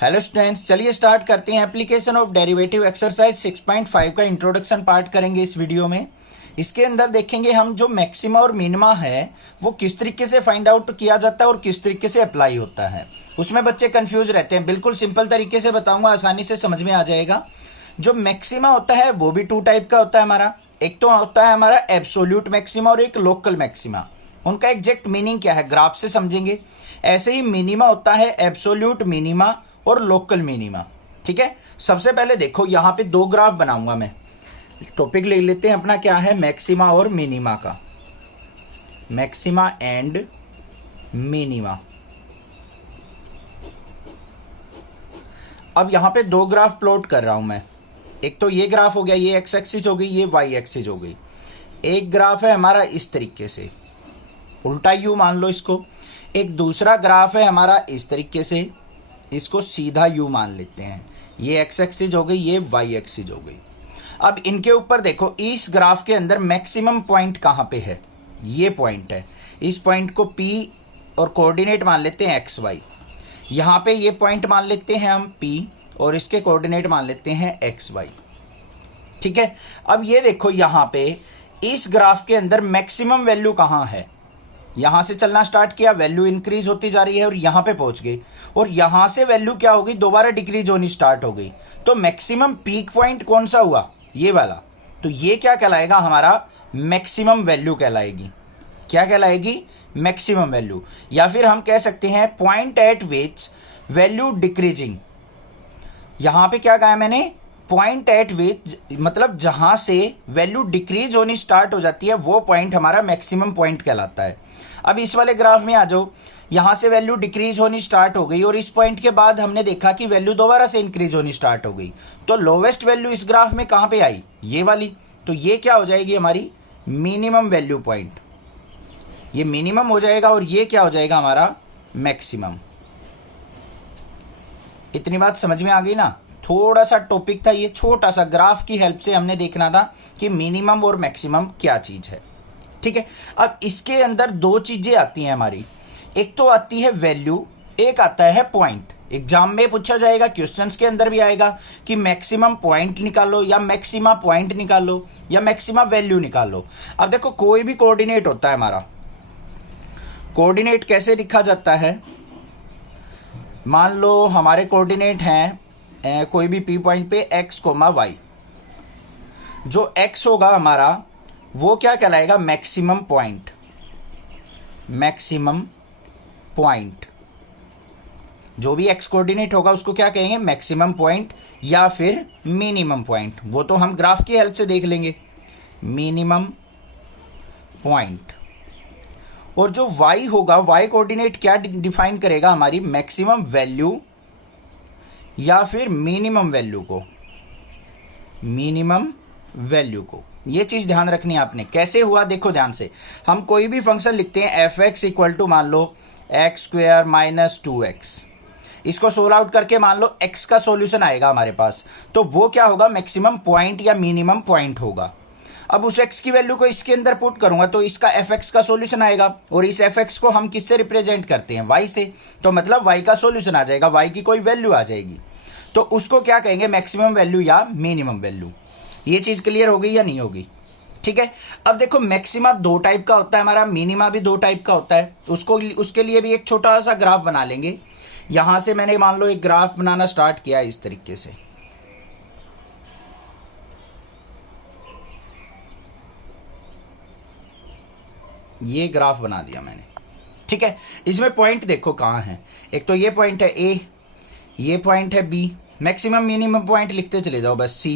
Hello students, चलिए start करते हैं। एप्लीकेशन ऑफ डेरिवेटिव एक्सरसाइज 6.5 का इंट्रोडक्शन पार्ट करेंगे इस वीडियो में। इसके अंदर देखेंगे हम जो मैक्सिमा और मिनिमा है वो किस तरीके से फाइंड आउट किया जाता है और किस तरीके से अप्लाई होता है। उसमें बच्चे कंफ्यूज रहते हैं। बिल्कुल सिंपल तरीके से बताऊंगा, आसानी से समझ में आ जाएगा। जो मैक्सिमा होता है वो भी टू टाइप का होता है हमारा। एक तो होता है हमारा एब्सोल्यूट मैक्सिमा और एक लोकल मैक्सिमा। उनका एग्जैक्ट मीनिंग क्या है ग्राफ से समझेंगे। ऐसे ही मिनिमा होता है एब्सोल्यूट मिनिमा और लोकल मिनिमा। ठीक है, सबसे पहले देखो यहाँ पे दो ग्राफ बनाऊंगा मैं। टॉपिक ले लेते हैं अपना, क्या है, मैक्सिमा और मिनिमा का। Maxima and minima. अब यहाँ पे दो ग्राफ प्लॉट कर रहा हूं मैं। एक तो ये ग्राफ हो गया, ये एक्स एक्सिस हो गई, ये वाई एक्सिस हो गई। एक ग्राफ है हमारा इस तरीके से, उल्टा यू मान लो इसको। एक दूसरा ग्राफ है हमारा इस तरीके से, इसको सीधा यू मान लेते हैं। ये एक्स एक्सिस हो गई, ये वाई एक्सिस हो गई। अब इनके ऊपर देखो, इस ग्राफ के अंदर मैक्सिमम पॉइंट कहाँ पे है, ये पॉइंट है। इस पॉइंट को P और कोऑर्डिनेट मान लेते हैं एक्स वाई। यहाँ पे ये पॉइंट मान लेते हैं हम P और इसके कोऑर्डिनेट मान लेते हैं एक्स वाई। ठीक है, अब ये देखो यहाँ पे इस ग्राफ के अंदर मैक्सिमम वैल्यू कहाँ है। यहां से चलना स्टार्ट किया, वैल्यू इंक्रीज होती जा रही है और यहां पे पहुंच गई। और यहां से वैल्यू क्या हो गई, दोबारा डिक्रीज होनी स्टार्ट हो गई। तो मैक्सिमम पीक पॉइंट कौन सा हुआ, ये वाला। तो ये क्या कहलाएगा, हमारा मैक्सिमम वैल्यू कहलाएगी। क्या कहलाएगी, मैक्सिमम वैल्यू। या फिर हम कह सकते हैं point eight which value decreasing. यहां पे क्या कहा मैंने, पॉइंट एट विच, मतलब जहां से वैल्यू डिक्रीज होनी स्टार्ट हो जाती है वो पॉइंट हमारा मैक्सिमम पॉइंट कहलाता है। अब इस वाले ग्राफ में आ जाओ, यहां से वैल्यू डिक्रीज होनी स्टार्ट हो गई और इस पॉइंट के बाद हमने देखा कि वैल्यू दोबारा से इंक्रीज होनी स्टार्ट हो गई। तो लोवेस्ट वैल्यू इस ग्राफ में कहां पे आई, ये वाली। तो ये क्या हो जाएगी, हमारी मिनिमम वैल्यू पॉइंट। ये मिनिमम हो जाएगा और ये क्या हो जाएगा, हमारा मैक्सिमम। इतनी बात समझ में आ गई ना। थोड़ा सा टॉपिक था ये, छोटा सा ग्राफ की हेल्प से हमने देखना था कि मिनिमम और मैक्सिमम क्या चीज है। ठीक है, अब इसके अंदर दो चीजें आती हैं हमारी। एक तो आती है वैल्यू, एक आता है पॉइंट। एग्जाम में पूछा जाएगा, क्वेश्चंस के अंदर भी आएगा कि मैक्सिमम पॉइंट निकालो या मैक्सिमा पॉइंट निकालो या मैक्सिमा वैल्यू निकालो। अब देखो, कोई भी कोऑर्डिनेट होता है हमारा, कोऑर्डिनेट कैसे लिखा जाता है। मान लो हमारे कोऑर्डिनेट हैं कोई भी P पॉइंट पे x, y। जो x होगा हमारा वो क्या कहलाएगा, मैक्सिमम पॉइंट। मैक्सिमम पॉइंट, जो भी x कोऑर्डिनेट होगा उसको क्या कहेंगे, मैक्सिमम पॉइंट या फिर मिनिमम पॉइंट। वो तो हम ग्राफ की हेल्प से देख लेंगे, मिनिमम पॉइंट। और जो y होगा, y कोऑर्डिनेट क्या डिफाइन करेगा, हमारी मैक्सिमम वैल्यू या फिर मिनिमम वैल्यू को। मिनिमम वैल्यू को, ये चीज ध्यान रखनी है आपने। कैसे हुआ देखो ध्यान से। हम कोई भी फंक्शन लिखते हैं, एफ एक्स इक्वल टू मान लो एक्स स्क्वायर माइनस 2x। इसको सोल्व आउट करके मान लो x का सॉल्यूशन आएगा हमारे पास। तो वो क्या होगा, मैक्सिमम पॉइंट या मिनिमम पॉइंट होगा। अब उस x की वैल्यू को इसके अंदर पुट करूंगा तो इसका fx का सॉल्यूशन आएगा। और इस fx को हम किससे रिप्रेजेंट करते हैं, y से। तो मतलब y का सॉल्यूशन आ जाएगा, y की कोई वैल्यू आ जाएगी। तो उसको क्या कहेंगे, मैक्सिमम वैल्यू या मिनिमम वैल्यू। ये चीज क्लियर हो गई या नहीं होगी। ठीक है, अब देखो मैक्सिमा दो टाइप का होता है हमारा, मिनिमा भी दो टाइप का होता है। उसके लिए भी एक छोटा सा ग्राफ बना लेंगे। यहां से मैंने मान लो एक ग्राफ बनाना स्टार्ट किया इस तरीके से। ये ग्राफ बना दिया मैंने। ठीक है, इसमें पॉइंट देखो कहां है। एक तो ये पॉइंट है A, ये पॉइंट है B। मैक्सिमम मिनिमम पॉइंट लिखते चले जाओ बस। C,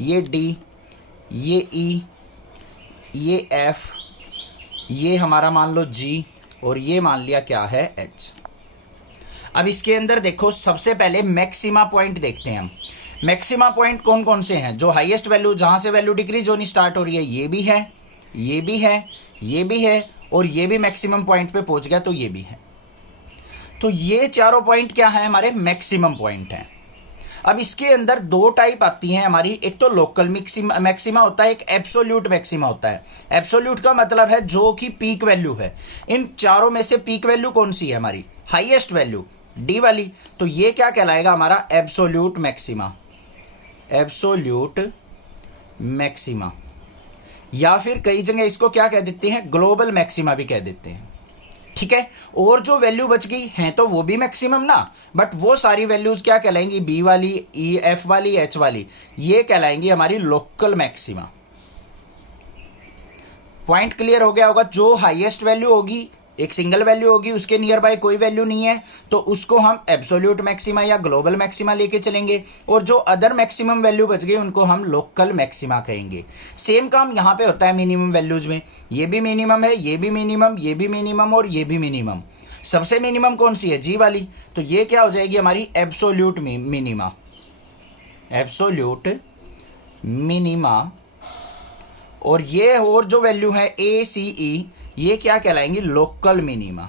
ये D, ये E, ये F, ये हमारा मान लो G और ये मान लिया क्या है H। अब इसके अंदर देखो, सबसे पहले मैक्सिमा पॉइंट देखते हैं हम। मैक्सिमा पॉइंट कौन कौन से हैं, जो हाईएस्ट वैल्यू, जहां से वैल्यू डिक्रीज होनी स्टार्ट हो रही है। ये भी है, ये भी है, ये भी है और ये भी मैक्सिमम पॉइंट पे पहुंच गया तो ये भी है। तो ये चारों पॉइंट क्या है, हमारे मैक्सिमम पॉइंट हैं। अब इसके अंदर दो टाइप आती हैं हमारी। एक तो लोकल मैक्सिमा होता है, एक एब्सोल्यूट मैक्सिमा होता है। एब्सोल्यूट का मतलब है जो कि पीक वैल्यू है। इन चारों में से पीक वैल्यू कौन सी है, हमारी हाईएस्ट वैल्यू। डी वाली, तो ये क्या कहलाएगा हमारा एब्सोल्यूट मैक्सिमा, एब्सोल्यूट मैक्सिमा, या फिर कई जगह इसको क्या कह देते हैं, ग्लोबल मैक्सिमा भी कह देते हैं। ठीक है, और जो वैल्यू बच गई है तो वो भी मैक्सिमम ना, बट वो सारी वैल्यूज क्या कहलाएंगी, बी वाली, ई, एफ वाली, एच वाली, ये कहलाएंगी हमारी लोकल मैक्सिमा। पॉइंट क्लियर हो गया होगा। जो हाईएस्ट वैल्यू होगी, एक सिंगल वैल्यू होगी, उसके नियर बाय कोई वैल्यू नहीं है, तो उसको हम एब्सोल्यूट मैक्सिमा या ग्लोबल मैक्सिमा लेके चलेंगे, और जो अदर मैक्सिमम वैल्यू बच गई उनको हम लोकल मैक्सिमा कहेंगे। सेम काम यहां पे होता है मिनिमम वैल्यूज में, ये भी मिनिमम है, ये भी मिनिमम, ये भी मिनिमम और ये भी मिनिमम। सबसे मिनिमम कौन सी है, जी वाली, तो ये क्या हो जाएगी हमारी एब्सोल्यूट मिनिमा, एब्सोल्यूट मिनिमा। और ये और जो वैल्यू है ए, सी, ई, ये क्या कहलाएंगी, लोकल मिनिमा।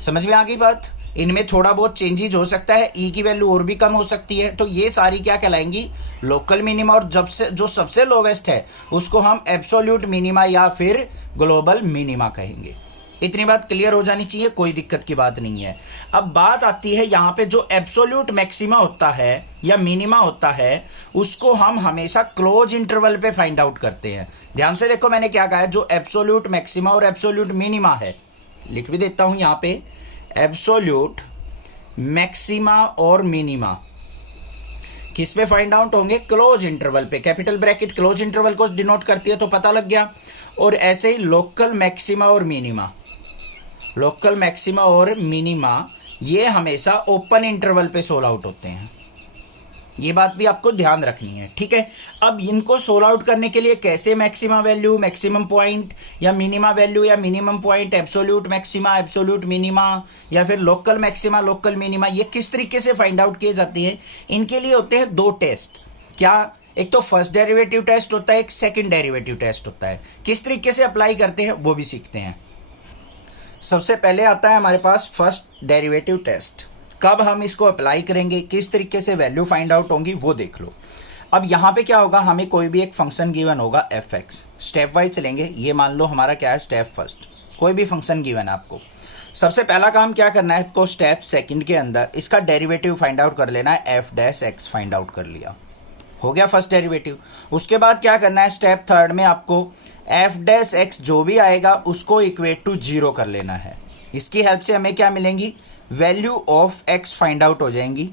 समझ में आ गई बात। इनमें थोड़ा बहुत चेंजेस हो सकता है, ई की वैल्यू और भी कम हो सकती है, तो ये सारी क्या कहलाएंगी, लोकल मिनिमा। और जब से जो सबसे लोवेस्ट है उसको हम एब्सोल्यूट मिनिमा या फिर ग्लोबल मिनिमा कहेंगे। इतनी बात क्लियर हो जानी चाहिए, कोई दिक्कत की बात नहीं है। अब बात आती है यहां पे जो एब्सोल्यूट मैक्सिमा होता है या मिनिमा होता है, उसको हम हमेशा क्लोज इंटरवल पे फाइंड आउट करते हैं। ध्यान से देखो मैंने क्या कहा है, जो एब्सोल्यूट मैक्सिमा और एब्सोल्यूट मिनिमा है, लिख भी देता हूं यहां पे, एब्सोल्यूट मैक्सिमा और मिनिमा किस पे फाइंड आउट होंगे, क्लोज इंटरवल पे। कैपिटल ब्रैकेट क्लोज इंटरवल को डिनोट करती है, तो पता लग गया। और ऐसे ही लोकल मैक्सिमा और मिनिमा, लोकल मैक्सिमा और मिनिमा ये हमेशा ओपन इंटरवल पे सोल आउट होते हैं। ये बात भी आपको ध्यान रखनी है, ठीक है। अब इनको सोल आउट करने के लिए कैसे मैक्सिमा वैल्यू, मैक्सिमम पॉइंट, या मिनिमा वैल्यू या minimum point, absolute maxima, absolute minima, या फिर लोकल मैक्सिमा, लोकल मिनिमा, ये किस तरीके से फाइंड आउट किए जाते हैं, इनके लिए होते हैं दो टेस्ट। क्या, एक तो फर्स्ट डेरिवेटिव टेस्ट होता है, एक सेकंड डेरिवेटिव टेस्ट होता है। किस तरीके से अप्लाई करते हैं वो भी सीखते हैं। सबसे पहले आता है हमारे पास फर्स्ट डेरिवेटिव टेस्ट। कब हम इसको अप्लाई करेंगे, किस तरीके से वैल्यू फाइंड आउट होंगी वो देख लो। अब यहां पे क्या होगा, हमें कोई भी एक फंक्शन गिवन होगा एफ एक्स, स्टेप वाइज चलेंगे। ये मान लो हमारा क्या है, स्टेप फर्स्ट, कोई भी फंक्शन गिवन है आपको। सबसे पहला काम क्या करना है आपको, स्टेप सेकंड के अंदर इसका डेरिवेटिव फाइंड आउट कर लेना है। F dash x find out कर लिया, हो गया फर्स्ट डेरिवेटिव। उसके बाद क्या करना है, स्टेप थर्ड में आपको एफ डैश एक्स जो भी आएगा उसको इक्वेट टू 0 कर लेना है। इसकी हेल्प से हमें क्या मिलेंगी, value of x find out हो जाएंगी,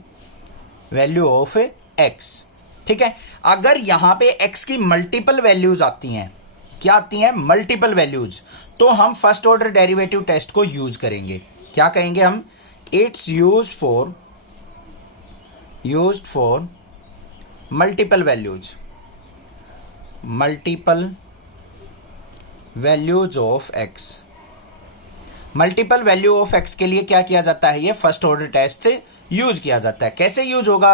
वैल्यू ऑफ एक्स। ठीक है, अगर यहां पे एक्स की मल्टीपल वैल्यूज आती हैं, क्या आती हैं, मल्टीपल वैल्यूज, तो हम फर्स्ट ऑर्डर डेरिवेटिव टेस्ट को यूज करेंगे। क्या कहेंगे हम, it's use for multiple values, multiple values of x. Multiple value of x के लिए क्या किया जाता है, ये फर्स्ट ऑर्डर टेस्ट से यूज किया जाता है। कैसे यूज होगा,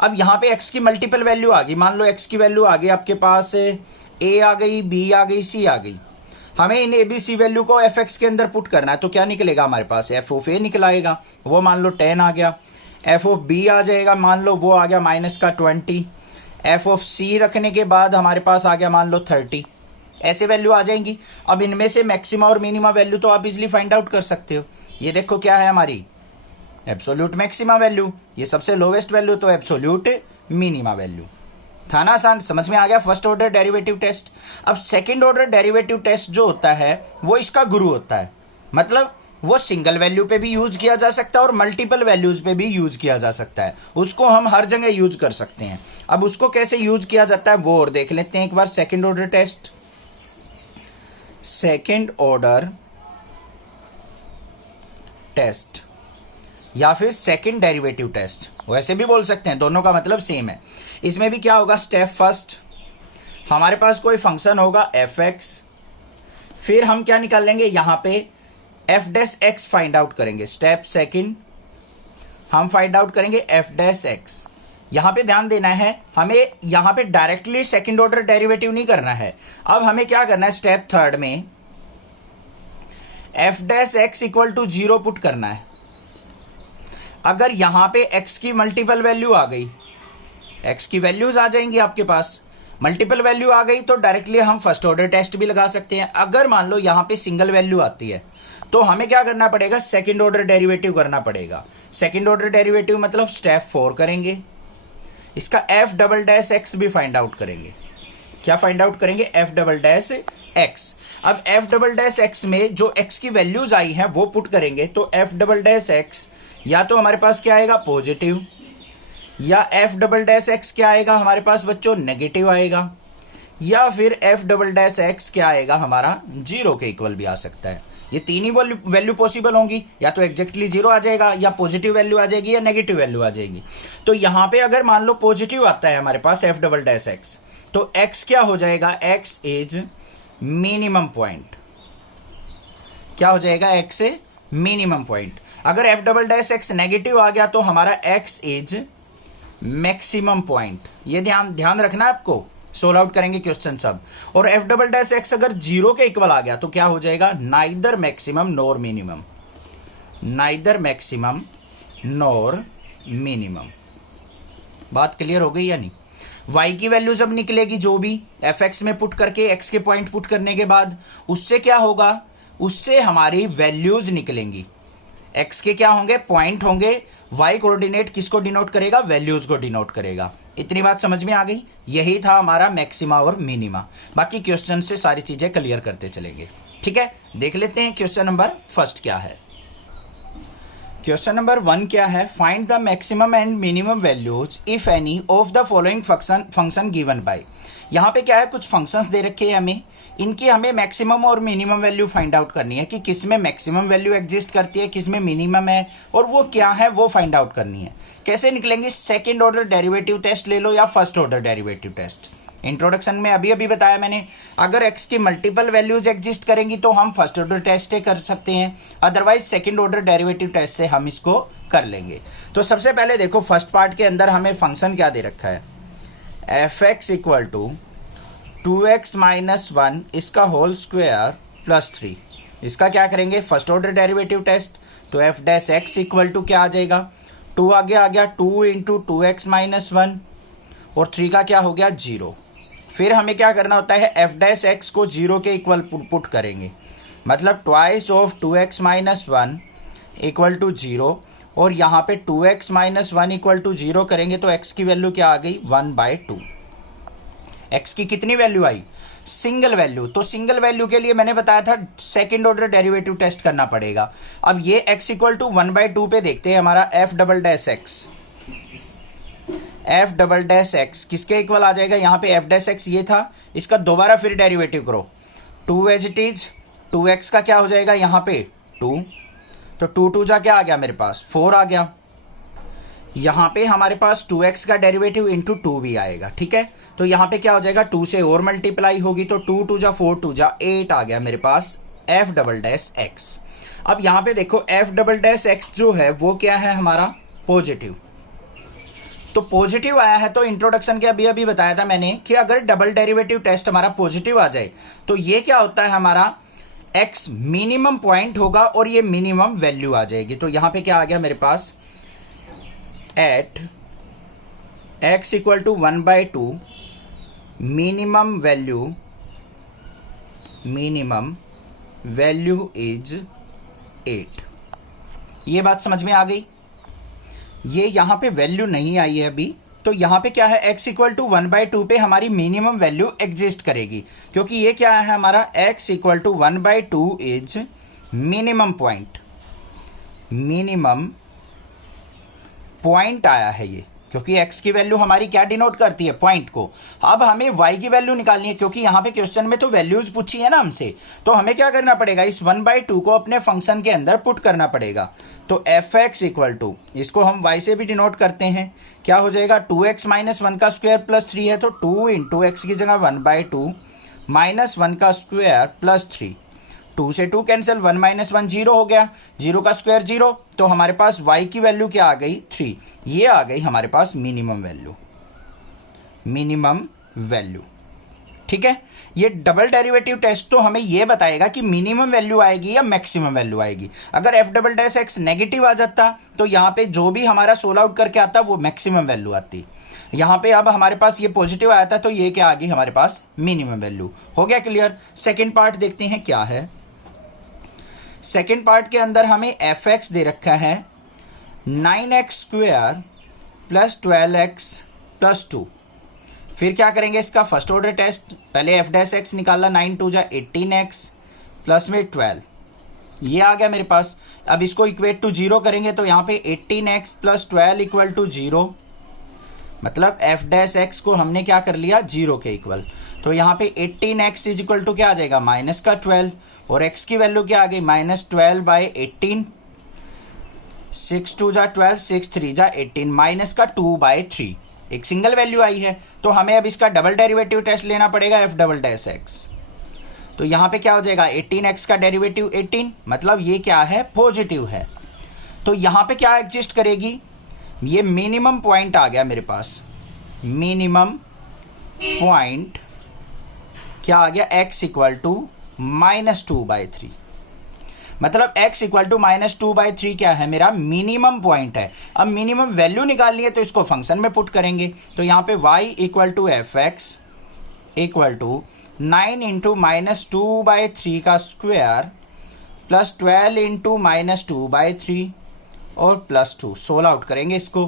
अब यहां पे एक्स की मल्टीपल वैल्यू आ गई, मान लो एक्स की वैल्यू आ गई आपके पास, ए आ गई, बी आ गई, सी आ गई। हमें इन ए बी सी वैल्यू को एफ एक्स के अंदर पुट करना है, तो क्या निकलेगा हमारे पास, एफ ऑफ ए निकल आएगा, वो मान लो 10 आ गया। एफ ऑफ बी आ जाएगा, मान लो वो आ गया माइनस का 20। एफ ऑफ सी रखने के बाद हमारे पास आ गया मान लो 30। ऐसे वैल्यू आ जाएंगी। अब इनमें से मैक्सिमा और मिनिमा वैल्यू तो आप इजीली फाइंड आउट कर सकते हो। ये देखो क्या है हमारी एब्सोल्यूट मैक्सिमा वैल्यू, ये सबसे लोवेस्ट वैल्यू तो एब्सोल्यूट मिनिमा वैल्यू। था ना आसान, समझ में आ गया फर्स्ट ऑर्डर डेरिवेटिव टेस्ट। अब सेकंड ऑर्डर डेरिवेटिव टेस्ट जो होता है वो इसका गुरु होता है, मतलब वो सिंगल वैल्यू पे भी यूज किया जा सकता है और मल्टीपल वैल्यूज पे भी यूज किया जा सकता है। उसको हम हर जगह यूज कर सकते हैं। अब उसको कैसे यूज किया जाता है वो और देख लेते हैं एक बार। Second order test, second order test या फिर सेकंड डेरिवेटिव टेस्ट, वैसे भी बोल सकते हैं, दोनों का मतलब सेम है। इसमें भी क्या होगा, स्टेप फर्स्ट हमारे पास कोई फंक्शन होगा एफ एक्स, फिर हम क्या निकाल लेंगे यहां पे F dash x find out करेंगे। स्टेप सेकंड हम फाइंड आउट करेंगे एफ डैश एक्स। यहां पे ध्यान देना है, हमें यहां पे डायरेक्टली सेकंड ऑर्डर डेरिवेटिव नहीं करना है। अब हमें क्या करना है, स्टेप थर्ड में F dash X equal to 0 put करना है। अगर यहां पे x की मल्टीपल वैल्यू आ गई, x की वैल्यूज आ जाएंगी आपके पास, मल्टीपल वैल्यू आ गई तो डायरेक्टली हम फर्स्ट ऑर्डर टेस्ट भी लगा सकते हैं। अगर मान लो यहां पे सिंगल वैल्यू आती है तो हमें क्या करना पड़ेगा, सेकंड ऑर्डर डेरिवेटिव करना पड़ेगा। सेकंड ऑर्डर डेरिवेटिव मतलब स्टेप 4 करेंगे, इसका एफ डबल डैश एक्स भी फाइंड आउट करेंगे। क्या फाइंड आउट करेंगे, एफ डबल डैश एक्स। अब एफ डबल डैश एक्स में जो एक्स की वैल्यूज आई हैं वो पुट करेंगे, तो एफ डबल डैश एक्स या तो हमारे पास क्या आएगा, पॉजिटिव, या एफ डबल डैश एक्स क्या आएगा हमारे पास बच्चों, नेगेटिव आएगा, या फिर एफ डबल डैश एक्स क्या आएगा हमारा, 0 के इक्वल भी आ सकता है। ये तीन ही वैल्यू पॉसिबल होंगी, या तो एग्जैक्टली 0 आ जाएगा, या पॉजिटिव वैल्यू आ जाएगी, या नेगेटिव वैल्यू आ जाएगी। तो यहां पे अगर मान लो पॉजिटिव आता है हमारे पास एफ डबल डैश एक्स, तो एक्स क्या हो जाएगा, एक्स इज मिनिमम पॉइंट। क्या हो जाएगा, एक्स मिनिमम पॉइंट। अगर f double dash x negative आ गया तो हमारा एक्स इज मैक्सिमम पॉइंट। ये ध्यान रखना है आपको, सोल्व आउट करेंगे क्वेश्चन सब। और एफ डबल डैश एक्स अगर 0 के इक्वल आ गया तो क्या हो जाएगा, नाइदर मैक्सिमम नोर मिनिमम, नाइदर मैक्सिमम नोर मिनिमम। बात क्लियर हो गई या नहीं। y की वैल्यू जब निकलेगी जो भी एफ एक्स में पुट करके, x के पॉइंट पुट करने के बाद, उससे क्या होगा, उससे हमारी वैल्यूज निकलेंगी। x के क्या होंगे, पॉइंट होंगे, y कोऑर्डिनेट किसको डिनोट करेगा, वैल्यूज को डिनोट करेगा। इतनी बात समझ में आ गई। यही था हमारा मैक्सिमा और मिनिमा। बाकी क्वेश्चन से सारी चीजें क्लियर करते चलेंगे, ठीक है। देख लेते हैं क्वेश्चन नंबर फर्स्ट क्या है। क्वेश्चन नंबर 1 क्या है, find the maximum and minimum values if any of the following function given by. यहाँ पे क्या है, कुछ फंक्शंस दे रखे हैं हमें, इनकी हमें मैक्सिमम और मिनिमम वैल्यू फाइंड आउट करनी है कि किस में मैक्सिमम वैल्यू एग्जिस्ट करती है, किस में मिनिमम है, और वो क्या है वो फाइंड आउट करनी है। कैसे निकलेंगे, सेकंड ऑर्डर डेरिवेटिव टेस्ट ले लो या first order derivative test. Introduction में अभी बताया मैंने, अगर एक्स की मल्टीपल वैल्यूज एग्जिस्ट करेंगी तो हम फर्स्ट ऑर्डर टेस्ट कर सकते हैं, otherwise second order derivative test से हम इसको कर लेंगे। तो सबसे पहले देखो फर्स्ट पार्ट के अंदर हमें फंक्शन क्या दे रखा है, F X equal to 2x minus 1 इसका होल स्क्वायर प्लस 3। इसका क्या करेंगे, फर्स्ट ऑर्डर डेरिवेटिव टेस्ट। तो F dash X equal to क्या आ जाएगा, 2 आगे आ गया, 2 इंटू 2x माइनस 1, और 3 का क्या हो गया, 0। फिर हमें क्या करना होता है, एफ डैश एक्स को 0 के इक्वल पुट करेंगे, मतलब twice of 2x minus 1 equal to 0, और यहाँ पे 2x माइनस 1 इक्वल टू 0 करेंगे तो x की वैल्यू क्या आ गई, 1/2। x की कितनी वैल्यू आई, सिंगल वैल्यू। तो सिंगल वैल्यू के लिए मैंने बताया था सेकंड ऑर्डर डेरिवेटिव टेस्ट करना पड़ेगा। अब ये x इक्वल टू 1/2 पे देखते हैं हमारा F double dash x. F double dash x किसके इक्वल आ जाएगा, यहाँ पे एफ डैश एक्स ये था, इसका दोबारा फिर डेरिवेटिव करो, 2 एज इट इज, 2x का क्या हो जाएगा यहाँ पे 2, तो 2 जा क्या आ गया मेरे पास 4 आ गया। यहाँ पे हमारे पास 2x का डेरिवेटिव इंटू 2 भी आएगा, ठीक है। तो यहाँ पे क्या हो जाएगा, 2 से और मल्टीप्लाई होगी, तो 2 जा 4, 2 जा 8 आ गया मेरे पास एफ डबल डैश एक्स। अब यहाँ पे देखो एफ डबल डैश एक्स जो है वो क्या है हमारा, पॉजिटिव। तो पॉजिटिव आया है, तो इंट्रोडक्शन के अभी बताया था मैंने कि अगर डबल डेरिवेटिव टेस्ट हमारा पॉजिटिव आ जाए तो ये क्या होता है, हमारा x मिनिमम पॉइंट होगा और ये मिनिमम वैल्यू आ जाएगी। तो यहां पे क्या आ गया मेरे पास, eight x equal to 1/2 minimum value is 8। ये बात समझ में आ गई। ये यहां पे वैल्यू नहीं आई है अभी, तो यहां पे क्या है, x इक्वल टू 1/2 पे हमारी मिनिमम वैल्यू एग्जिस्ट करेगी, क्योंकि ये क्या है हमारा x equal to 1/2 is minimum point आया है ये, क्योंकि x की वैल्यू हमारी क्या डिनोट करती है, पॉइंट को। अब हमें y की वैल्यू निकालनी है, क्योंकि यहाँ पे क्वेश्चन में तो वैल्यूज पूछी है ना हमसे, तो हमें क्या करना पड़ेगा, इस 1/2 को अपने फंक्शन के अंदर पुट करना पड़ेगा। तो एफ एक्स इक्वल टू, इसको हम y से भी डिनोट करते हैं, क्या हो जाएगा 2x माइनस 1 का स्क्वायर प्लस 3 है, तो 2 इंटू एक्स की जगह 1/2 माइनस 1 का स्क्वायर प्लस 3, 2 से 2 कैंसिल, 1 माइनस 1 0 हो गया, 0 का स्क्वायर 0, तो हमारे पास y की वैल्यू क्या आ गई 3। ये आ गई हमारे पास मिनिमम वैल्यू, ठीक है। ये डबल डेरिवेटिव टेस्ट तो हमें ये बताएगा कि मिनिमम वैल्यू आएगी या मैक्सिमम वैल्यू आएगी। अगर f double dash x negative आ जाता तो यहाँ पे जो भी हमारा सोल्व आउट करके आता वो मैक्सिमम वैल्यू आती। यहाँ पे अब हमारे पास ये पॉजिटिव आया था, तो ये क्या आ गई हमारे पास मिनिमम वैल्यू। हो गया क्लियर। सेकेंड पार्ट देखते हैं क्या है। सेकेंड पार्ट के अंदर हमें एफ एक्स दे रखा है 9x² प्लस 12x प्लस 2। फिर क्या करेंगे इसका फर्स्ट ऑर्डर टेस्ट। पहले एफ डैश एक्स निकाला, 9 2 जा 18x प्लस में 12, ये आ गया मेरे पास। अब इसको इक्वेट टू 0 करेंगे तो यहाँ पे 18x प्लस 12 इक्वल टू 0, मतलब एफ डैश एक्स को हमने क्या कर लिया 0 के इक्वल। तो यहाँ पे 18x इज इक्वल टू क्या आ जाएगा माइनस का 12, और x की वैल्यू क्या आ गई -12/18। 6 2 जा 12, 6 3 जा 18, माइनस का 2/3, एक सिंगल वैल्यू आई है। तो हमें अब इसका डबल डेरिवेटिव टेस्ट लेना पड़ेगा एफ डबल डैश एक्स। तो यहाँ पे क्या हो जाएगा 18x का डेरिवेटिव 18, मतलब ये क्या है पॉजिटिव है। तो यहाँ पे क्या एग्जिस्ट करेगी, ये मिनिमम पॉइंट आ गया मेरे पास। मिनिमम पॉइंट क्या आ गया x इक्वल टू -2/3, मतलब x इक्वल टू -2/3 क्या है मेरा मिनिमम पॉइंट है। अब मिनिमम वैल्यू निकालनी है तो इसको फंक्शन में पुट करेंगे। तो यहाँ पे y equal to F X equal to 9 into -2/3 का स्क्वायर प्लस 12 इंटू -2/3 और प्लस 2, 16 आउट करेंगे इसको।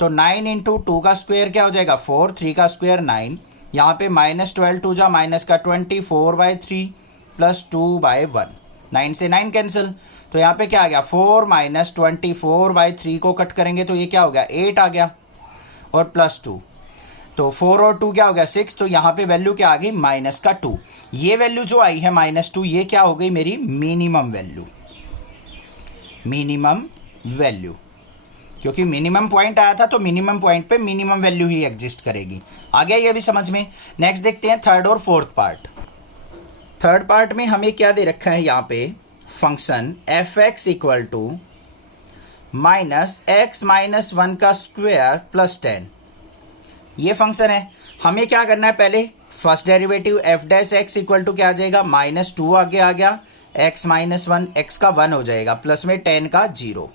तो 9 इंटू 2 का स्क्वायर क्या हो जाएगा 4, 3 का स्क्वायर 9, यहाँ पे -12 2 जा माइनस का 24/3 प्लस 2/1, 9 से 9 कैंसिल। तो यहाँ पे क्या आ गया 4 - 24/3 को कट करेंगे तो ये क्या हो गया 8 आ गया, और प्लस 2, तो 4 और 2 क्या हो गया 6। तो यहाँ पे वैल्यू क्या आ गई -2। ये वैल्यू जो आई है -2, ये क्या हो गई मेरी मिनिमम वैल्यू। मिनिमम वैल्यू, क्योंकि मिनिमम पॉइंट आया था तो मिनिमम पॉइंट पे मिनिमम वैल्यू ही एग्जिस्ट करेगी। आ गया ये भी समझ में। नेक्स्ट देखते हैं थर्ड और फोर्थ पार्ट। थर्ड पार्ट में हमें क्या दे रखा है यहाँ पे function F X equal to -x-1 का स्क्वायर प्लस 10, ये फंक्शन है। हमें क्या करना है, पहले first derivative F dash X equal to क्या आ जाएगा -2 आगे आ गया, x -1, x का 1 हो जाएगा, प्लस में 10 का 0।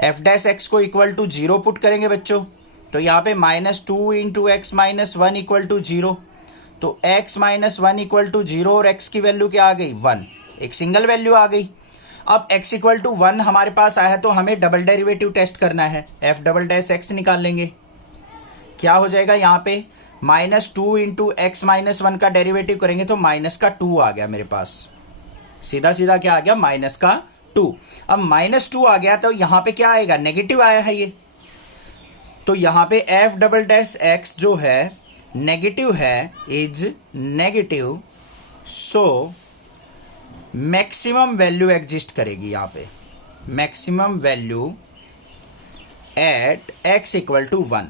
एफ डैश एक्स को इक्वल टू 0 पुट करेंगे बच्चों, तो यहाँ पे -2 इंटू एक्स -1 इक्वल टू 0। तो x -1 इक्वल टू 0 और x की वैल्यू क्या आ गई 1, एक सिंगल वैल्यू आ गई। अब x इक्वल टू 1 हमारे पास आया तो हमें डबल डेरिवेटिव टेस्ट करना है, एफ डबल डैश एक्स निकाल लेंगे। क्या हो जाएगा यहाँ पे -2 इंटू एक्स -1 का डेरिवेटिव करेंगे तो -2 आ गया मेरे पास, सीधा सीधा क्या आ गया -2। अब -2 आ गया तो यहाँ पे क्या आएगा नेगेटिव आया है ये, तो यहाँ पे एफ डबल डैश एक्स जो है नेगेटिव है, is negative, so maximum value exist करेगी यहाँ पे। Maximum value at x equal to 1,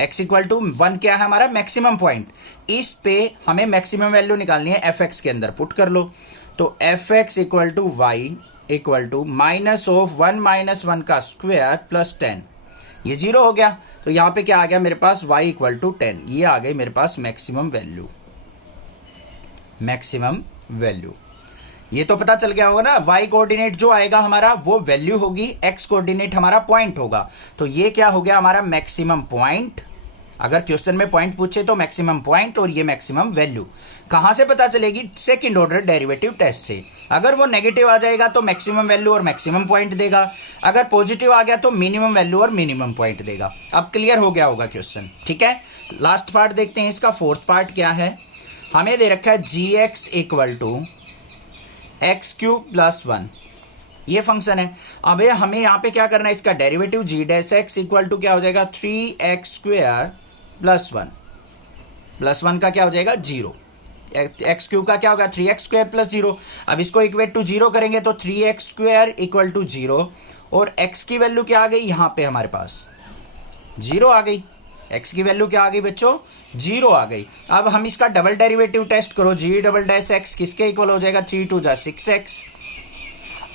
x equal to 1 क्या है हमारा मैक्सिमम पॉइंट। इस पे हमें मैक्सिमम वैल्यू निकालनी है, एफ एक्स के अंदर पुट कर लो। तो F X equal to Y equal to -1 - 1 का स्क्वायर प्लस 10, ये 0 हो गया। तो यहाँ पे क्या आ गया मेरे पास y इक्वल टू 10, ये आ गई मेरे पास मैक्सिमम वैल्यू। मैक्सिमम वैल्यू ये तो पता चल गया होगा ना, y कोऑर्डिनेट जो आएगा हमारा वो वैल्यू होगी, x कोऑर्डिनेट हमारा पॉइंट होगा। तो ये क्या हो गया हमारा मैक्सिमम पॉइंट। अगर क्वेश्चन में पॉइंट पूछे तो मैक्सिमम पॉइंट, और ये मैक्सिमम वैल्यू कहां से पता चलेगी, सेकंड ऑर्डर डेरिवेटिव टेस्ट से। अगर वो नेगेटिव आ जाएगा तो मैक्सिमम वैल्यू और मैक्सिमम पॉइंट देगा, अगर पॉजिटिव आ गया तो मिनिमम वैल्यू और मिनिमम पॉइंट देगा। अब क्लियर हो गया होगा क्वेश्चन, ठीक है। लास्ट पार्ट देखते हैं, इसका फोर्थ पार्ट क्या है। हमें दे रखा है g x equal to x³ plus 1, ये फंक्शन है। अब हमें यहाँ पे क्या करना है, इसका derivative G dash X equal to क्या हो जाएगा 3x² प्लस 1, प्लस 1 का क्या हो जाएगा 0, x³ का क्या होगा 3x² प्लस 0। अब इसको इक्वेट टू 0 करेंगे तो 3x² इक्वल टू 0, और x की वैल्यू क्या आ गई यहाँ पे हमारे पास 0 आ गई। x की वैल्यू क्या आ गई बच्चों 0 आ गई। अब हम इसका डबल डेरिवेटिव टेस्ट करो, जी डबल डैश एक्स किसके इक्वल हो जाएगा 3 2 जा 6x।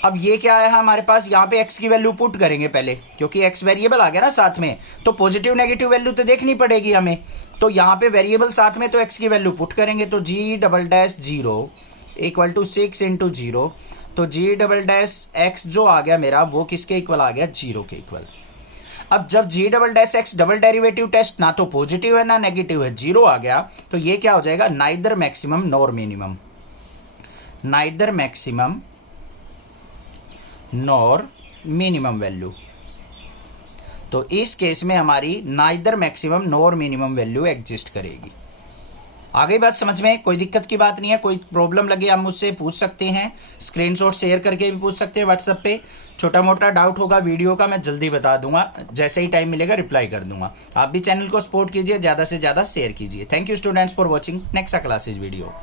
अब ये क्या आया हमारे पास, यहाँ पे x की वैल्यू पुट करेंगे पहले, क्योंकि x वेरिएबल आ गया ना साथ में, तो पॉजिटिव नेगेटिव वैल्यू तो देखनी पड़ेगी हमें। तो यहाँ पे वेरिएबल साथ में तो x की वैल्यू पुट करेंगे, तो g double dash 0 equal to 6 into 0। तो जी डबल डैश एक्स जो आ गया मेरा वो किसके इक्वल आ गया 0 के इक्वल। अब जब g double dash x double derivative test ना तो पॉजिटिव है ना नेगेटिव है, 0 आ गया, तो ये क्या हो जाएगा neither maximum nor minimum. Neither maximum nor minimum value. तो इस केस में हमारी neither maximum nor minimum value exist करेगी। आगे बात समझ में, कोई दिक्कत की बात नहीं है। कोई प्रॉब्लम लगे आप मुझसे पूछ सकते हैं, स्क्रीनशॉट शेयर करके भी पूछ सकते हैं व्हाट्सएप पे। छोटा मोटा डाउट होगा वीडियो का मैं जल्दी बता दूंगा, जैसे ही टाइम मिलेगा रिप्लाई कर दूंगा। आप भी चैनल को सपोर्ट कीजिए, ज्यादा से ज्यादा शेयर कीजिए। Thank you students for watching next classes video.